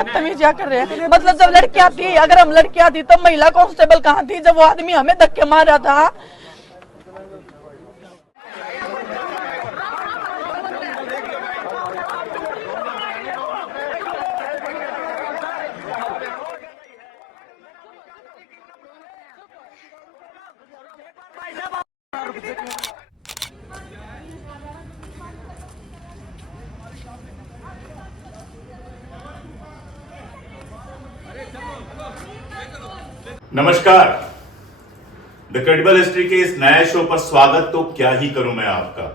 बदतमीजियां कर रहे हैं। मतलब जब लड़कियां थी, अगर हम लड़कियां थी तो महिला कांस्टेबल कहाँ थी जब वो आदमी हमें धक्के मार रहा था। नमस्कार, द क्रेडिबल हिस्ट्री के इस नए शो पर स्वागत। तो क्या ही करूं मैं आपका।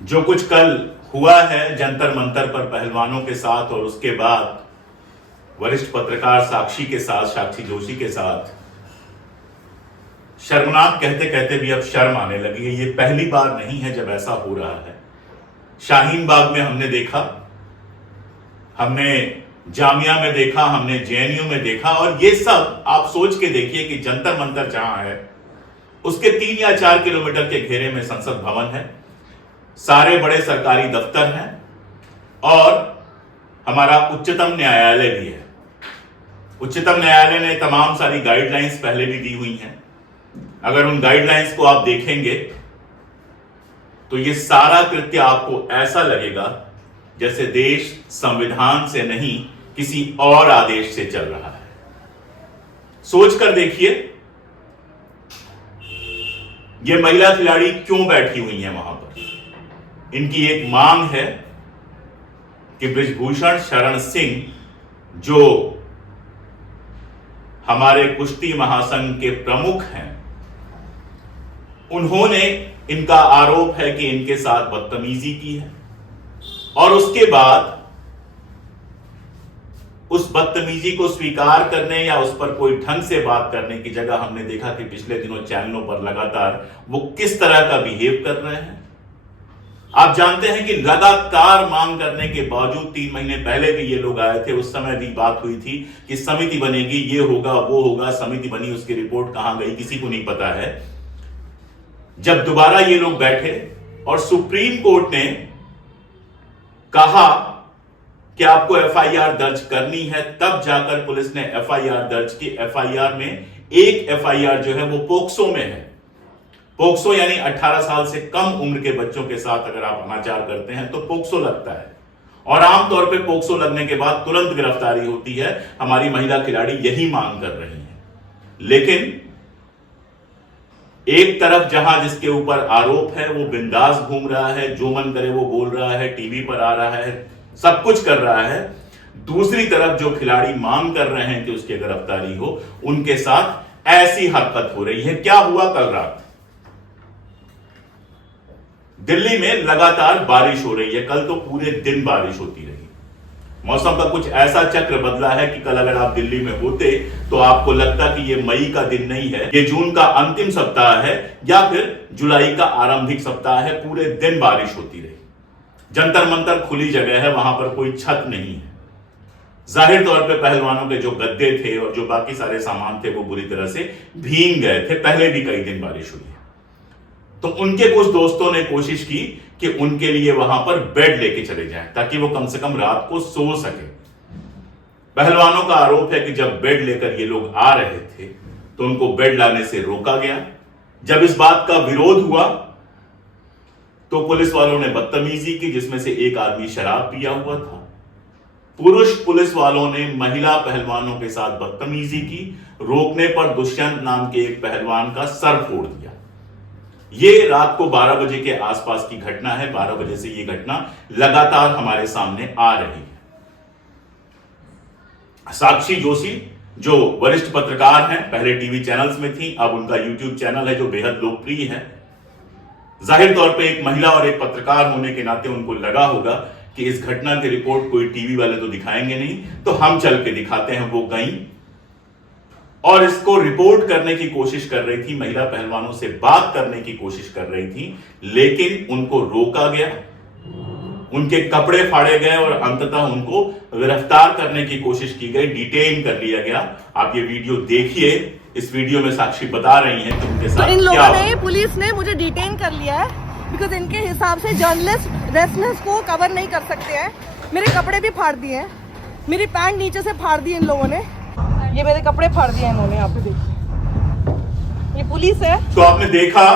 जो कुछ कल हुआ है जंतर मंतर पर पहलवानों के साथ और उसके बाद वरिष्ठ पत्रकार साक्षी के साथ, साक्षी जोशी के साथ, शर्मनाक कहते कहते भी अब शर्म आने लगी है। ये पहली बार नहीं है जब ऐसा हो रहा है। शाहीन बाग में हमने देखा, हमने जामिया में देखा, हमने जेएनयू में देखा, और ये सब आप सोच के देखिए कि जंतर मंतर जहां है उसके 3 या 4 किलोमीटर के घेरे में संसद भवन है, सारे बड़े सरकारी दफ्तर हैं और हमारा उच्चतम न्यायालय भी है। उच्चतम न्यायालय ने तमाम सारी गाइडलाइंस पहले भी दी हुई हैं। अगर उन गाइडलाइंस को आप देखेंगे तो ये सारा कृत्य आपको ऐसा लगेगा जैसे देश संविधान से नहीं किसी और आदेश से चल रहा है। सोचकर देखिए, ये महिला खिलाड़ी क्यों बैठी हुई हैं वहां पर। इनकी एक मांग है कि बृजभूषण शरण सिंह, जो हमारे कुश्ती महासंघ के प्रमुख हैं, उन्होंने, इनका आरोप है कि इनके साथ बदतमीजी की है और उसके बाद उस बदतमीजी को स्वीकार करने या उस पर कोई ढंग से बात करने की जगह हमने देखा कि पिछले दिनों चैनलों पर लगातार वो किस तरह का बिहेव कर रहे हैं। आप जानते हैं कि लगातार मांग करने के बावजूद 3 महीने पहले भी ये लोग आए थे, उस समय भी बात हुई थी कि समिति बनेगी, ये होगा वो होगा। समिति बनी, उसकी रिपोर्ट कहां गई किसी को नहीं पता है। जब दोबारा ये लोग बैठे और सुप्रीम कोर्ट ने कहा कि आपको एफआईआर दर्ज करनी है, तब जाकर पुलिस ने एफआईआर दर्ज की। एफआईआर में एक एफआईआर जो है वो पोक्सो में है। पोक्सो यानी 18 साल से कम उम्र के बच्चों के साथ अगर आप अनाचार करते हैं तो पोक्सो लगता है, और आमतौर पे पोक्सो लगने के बाद तुरंत गिरफ्तारी होती है। हमारी महिला खिलाड़ी यही मांग कर रही है। लेकिन एक तरफ जहां जिसके ऊपर आरोप है वो बिंदास घूम रहा है, जो मन करे वो बोल रहा है, टीवी पर आ रहा है, सब कुछ कर रहा है। दूसरी तरफ जो खिलाड़ी मांग कर रहे हैं कि उसकी गिरफ्तारी हो, उनके साथ ऐसी हरकत हो रही है। क्या हुआ कल रात? दिल्ली में लगातार बारिश हो रही है। कल तो पूरे दिन बारिश होती रही। मौसम का कुछ ऐसा चक्र बदला है कि कल अगर आप दिल्ली में होते तो आपको लगता कि ये मई का दिन नहीं है, ये जून का अंतिम सप्ताह है या फिर जुलाई का आरंभिक सप्ताह है। पूरे दिन बारिश होती रही। जंतर मंतर खुली जगह है, वहां पर कोई छत नहीं है। जाहिर तौर पे पहलवानों के जो गद्दे थे और जो बाकी सारे सामान थे वो बुरी तरह से भीग गए थे। पहले भी कई दिन बारिश हुई है। तो उनके कुछ दोस्तों ने कोशिश की कि उनके लिए वहां पर बेड लेके चले जाएं ताकि वो कम से कम रात को सो सके। पहलवानों का आरोप है कि जब बेड लेकर ये लोग आ रहे थे तो उनको बेड लाने से रोका गया। जब इस बात का विरोध हुआ तो पुलिस वालों ने बदतमीजी की, जिसमें से एक आदमी शराब पिया हुआ था। पुरुष पुलिस वालों ने महिला पहलवानों के साथ बदतमीजी की। रोकने पर दुष्यंत नाम के एक पहलवान का सर फोड़ दिया। ये रात को 12 बजे के आसपास की घटना है। 12 बजे से ये घटना लगातार हमारे सामने आ रही है। साक्षी जोशी जो वरिष्ठ पत्रकार हैं, पहले टीवी चैनल्स में थी, अब उनका यूट्यूब चैनल है जो बेहद लोकप्रिय है। जाहिर तौर पे एक महिला और एक पत्रकार होने के नाते उनको लगा होगा कि इस घटना की रिपोर्ट कोई टीवी वाले तो दिखाएंगे नहीं, तो हम चल के दिखाते हैं। वो गई और इसको रिपोर्ट करने की कोशिश कर रही थी, महिला पहलवानों से बात करने की कोशिश कर रही थी, लेकिन उनको रोका गया, उनके कपड़े फाड़े गए और अंततः उनको गिरफ्तार करने की कोशिश की गई, डिटेन कर लिया गया। आप ये वीडियो देखिए। इस वीडियो में साक्षी बता रही हैं कि उनके साथ इन क्या लोगों ने, पुलिस ने मुझे डिटेन कर लिया है बिकॉज इनके हिसाब से जर्नलिस्ट रेफरेंस को कवर नहीं कर सकते हैं। मेरे कपड़े भी फाड़ दिए हैं। मेरी पैंट नीचे से फाड़ दी इन लोगों ने, ये मेरे कपड़े फाड़ दिए इन्होंने। यहाँ पे देखिए, ये पुलिस है। तो आपने देखा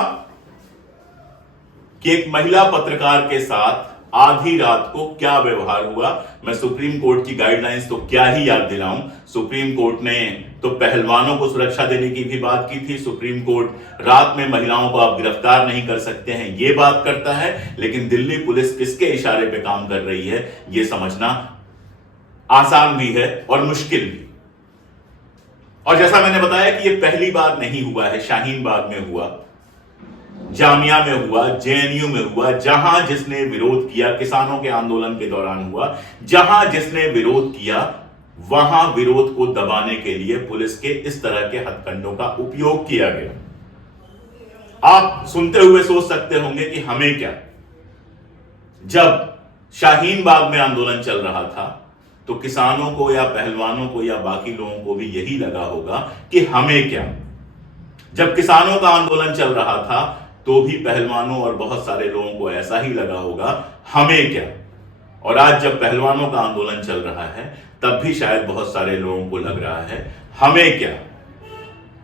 कि एक महिला पत्रकार के साथ आधी रात को क्या व्यवहार हुआ। मैं सुप्रीम कोर्ट की गाइडलाइंस तो क्या ही याद दिलाऊं। सुप्रीम कोर्ट ने तो पहलवानों को सुरक्षा देने की भी बात की थी। सुप्रीम कोर्ट रात में महिलाओं को आप गिरफ्तार नहीं कर सकते हैं ये बात करता है, लेकिन दिल्ली पुलिस किसके इशारे पे काम कर रही है ये समझना आसान भी है और मुश्किल भी। और जैसा मैंने बताया कि ये पहली बार नहीं हुआ है, शाहीन बाग में हुआ, जामिया में हुआ, जेएनयू में हुआ, जहां जिसने विरोध किया किसानों के आंदोलन के दौरान हुआ, जहां जिसने विरोध किया वहां विरोध को दबाने के लिए पुलिस के इस तरह के हथकंडों का उपयोग किया गया। आप सुनते हुए सोच सकते होंगे कि हमें क्या। जब शाहीन बाग में आंदोलन चल रहा था तो किसानों को या पहलवानों को या बाकी लोगों को भी यही लगा होगा कि हमें क्या। जब किसानों का आंदोलन चल रहा था तो भी पहलवानों और बहुत सारे लोगों को ऐसा ही लगा होगा हमें क्या। और आज जब पहलवानों का आंदोलन चल रहा है तब भी शायद बहुत सारे लोगों को लग रहा है हमें क्या।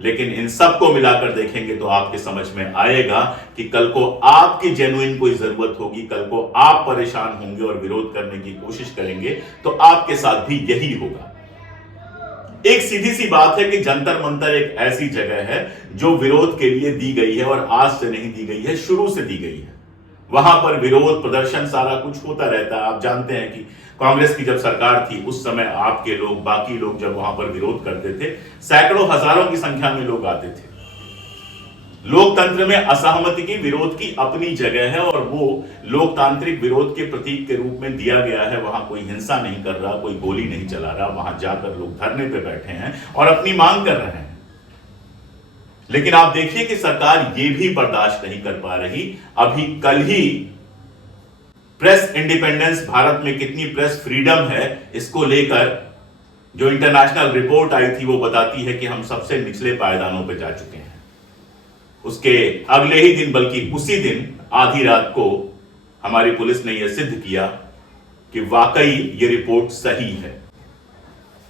लेकिन इन सबको मिलाकर देखेंगे तो आपके समझ में आएगा कि कल को आपकी जेन्युइन कोई जरूरत होगी, कल को आप परेशान होंगे और विरोध करने की कोशिश करेंगे तो आपके साथ भी यही होगा। एक सीधी सी बात है कि जंतर मंतर एक ऐसी जगह है जो विरोध के लिए दी गई है और आज से नहीं दी गई है, शुरू से दी गई है। वहां पर विरोध प्रदर्शन सारा कुछ होता रहता है। आप जानते हैं कि कांग्रेस की जब सरकार थी उस समय आपके लोग, बाकी लोग जब वहां पर विरोध करते थे सैकड़ों हजारों की संख्या में लोग आते थे। लोकतंत्र में असहमति की, विरोध की अपनी जगह है और वो लोकतांत्रिक विरोध के प्रतीक के रूप में दिया गया है। वहां कोई हिंसा नहीं कर रहा, कोई गोली नहीं चला रहा, वहां जाकर लोग धरने पे बैठे हैं और अपनी मांग कर रहे हैं। लेकिन आप देखिए कि सरकार ये भी बर्दाश्त नहीं कर पा रही। अभी कल ही प्रेस इंडिपेंडेंस, भारत में कितनी प्रेस फ्रीडम है इसको लेकर जो इंटरनेशनल रिपोर्ट आई थी वो बताती है कि हम सबसे निचले पायदानों पर जा चुके हैं। उसके अगले ही दिन, बल्कि उसी दिन आधी रात को हमारी पुलिस ने यह सिद्ध किया कि वाकई ये रिपोर्ट सही है।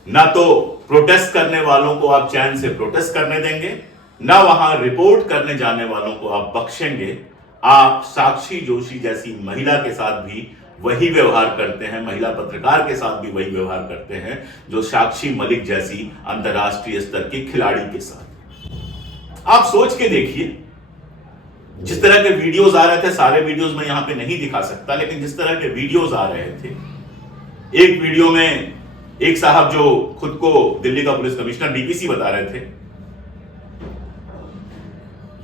ना तो प्रोटेस्ट करने वालों को आप चैन से प्रोटेस्ट करने देंगे, ना वहां रिपोर्ट करने जाने वालों को आप बख्शेंगे। आप साक्षी जोशी जैसी महिला के साथ भी वही व्यवहार करते हैं, महिला पत्रकार के साथ भी वही व्यवहार करते हैं जो साक्षी मलिक जैसी अंतर्राष्ट्रीय स्तर की खिलाड़ी के साथ। आप सोच के देखिए, जिस तरह के वीडियोस आ रहे थे, सारे वीडियोस मैं यहां पे नहीं दिखा सकता, लेकिन जिस तरह के वीडियोस आ रहे थे, एक वीडियो में एक साहब जो खुद को दिल्ली का पुलिस कमिश्नर डीपीसी बता रहे थे,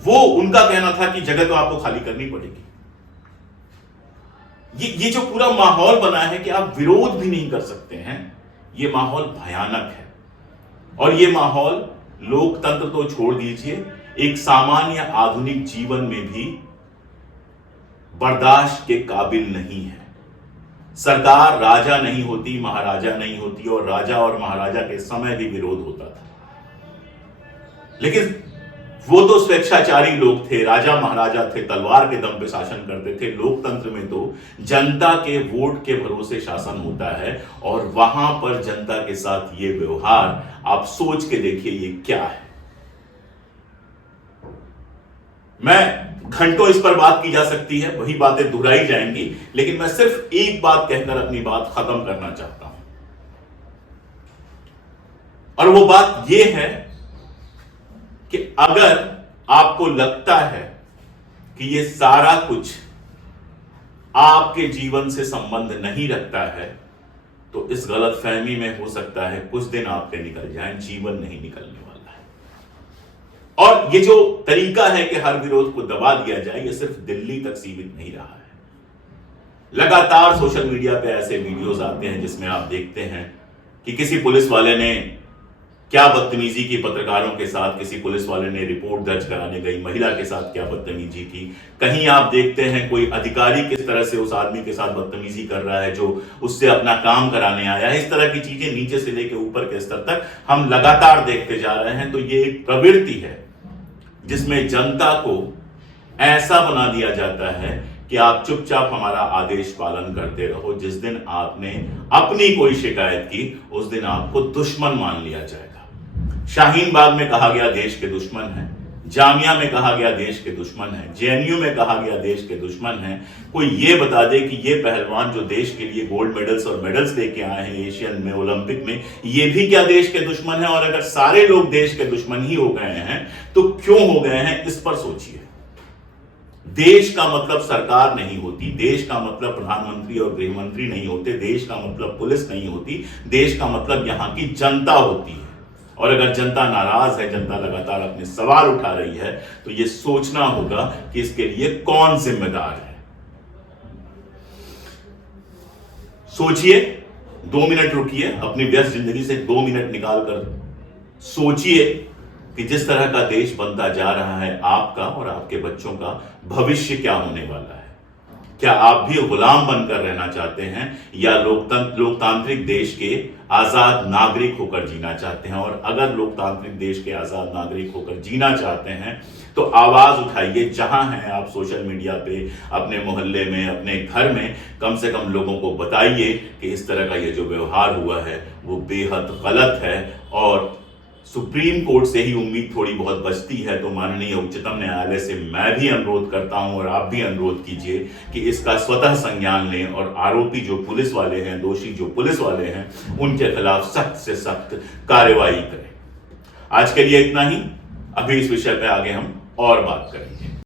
वो उनका कहना था कि जगह तो आपको खाली करनी पड़ेगी। ये जो पूरा माहौल बना है कि आप विरोध भी नहीं कर सकते हैं, ये माहौल भयानक है। और ये माहौल लोकतंत्र तो छोड़ दीजिए, एक सामान्य आधुनिक जीवन में भी बर्दाश्त के काबिल नहीं है। सरकार राजा नहीं होती, महाराजा नहीं होती, और राजा और महाराजा के समय भी विरोध होता था। लेकिन वो तो स्वेच्छाचारी लोग थे, राजा महाराजा थे, तलवार के दम पे शासन करते थे। लोकतंत्र में तो जनता के वोट के भरोसे शासन होता है, और वहां पर जनता के साथ ये व्यवहार, आप सोच के देखिए ये क्या है। मैं घंटों इस पर बात की जा सकती है, वही बातें दोहराई जाएंगी, लेकिन मैं सिर्फ एक बात कहकर अपनी बात खत्म करना चाहता हूं, और वो बात यह है कि अगर आपको लगता है कि ये सारा कुछ आपके जीवन से संबंध नहीं रखता है, तो इस गलतफहमी में हो सकता है कुछ दिन आपके निकल जाएं, जीवन नहीं निकलने वाला है। और ये जो तरीका है कि हर विरोध को दबा दिया जाए, ये सिर्फ दिल्ली तक सीमित नहीं रहा है। लगातार सोशल मीडिया पे ऐसे वीडियोस आते हैं जिसमें आप देखते हैं कि किसी पुलिस वाले ने क्या बदतमीजी की पत्रकारों के साथ, किसी पुलिस वाले ने रिपोर्ट दर्ज कराने गई महिला के साथ क्या बदतमीजी की। कहीं आप देखते हैं कोई अधिकारी किस तरह से उस आदमी के साथ बदतमीजी कर रहा है जो उससे अपना काम कराने आया है। इस तरह की चीजें नीचे से लेकर ऊपर के स्तर तक हम लगातार देखते जा रहे हैं। तो ये एक प्रवृत्ति है जिसमें जनता को ऐसा बना दिया जाता है कि आप चुपचाप हमारा आदेश पालन करते रहो। जिस दिन आपने अपनी कोई शिकायत की उस दिन आपको दुश्मन मान लिया जाएगा। शाहीन बाग में कहा गया देश के दुश्मन है, जामिया में कहा गया देश के दुश्मन है, जेएनयू में कहा गया देश के दुश्मन है। कोई ये बता दे कि ये पहलवान जो देश के लिए गोल्ड मेडल्स और मेडल्स लेके आए हैं एशियन में, ओलंपिक में, ये भी क्या देश के दुश्मन है? और अगर सारे लोग देश के दुश्मन ही हो गए हैं तो क्यों हो गए हैं, इस पर सोचिए। देश का मतलब सरकार नहीं होती, देश का मतलब प्रधानमंत्री और गृह मंत्री नहीं होते, देश का मतलब पुलिस नहीं होती, देश का मतलब यहां की जनता होती है। और अगर जनता नाराज है, जनता लगातार अपने सवाल उठा रही है, तो यह सोचना होगा कि इसके लिए कौन जिम्मेदार है। सोचिए, 2 मिनट रुकिए, अपनी व्यस्त जिंदगी से 2 मिनट निकालकर सोचिए कि जिस तरह का देश बनता जा रहा है, आपका और आपके बच्चों का भविष्य क्या होने वाला है। क्या आप भी गुलाम बनकर रहना चाहते हैं या लोकतांत्रिक देश के आजाद नागरिक होकर जीना चाहते हैं? और अगर लोकतांत्रिक देश के आजाद नागरिक होकर जीना चाहते हैं तो आवाज उठाइए। जहां हैं आप सोशल मीडिया पे, अपने मोहल्ले में, अपने घर में, कम से कम लोगों को बताइए कि इस तरह का ये जो व्यवहार हुआ है वो बेहद गलत है। और सुप्रीम कोर्ट से ही उम्मीद थोड़ी बहुत बचती है, तो माननीय उच्चतम न्यायालय से मैं भी अनुरोध करता हूं और आप भी अनुरोध कीजिए कि इसका स्वतः संज्ञान लें और आरोपी जो पुलिस वाले हैं, दोषी जो पुलिस वाले हैं, उनके खिलाफ सख्त से सख्त कार्रवाई करें। आज के लिए इतना ही। अभी इस विषय पे आगे हम और बात करेंगे।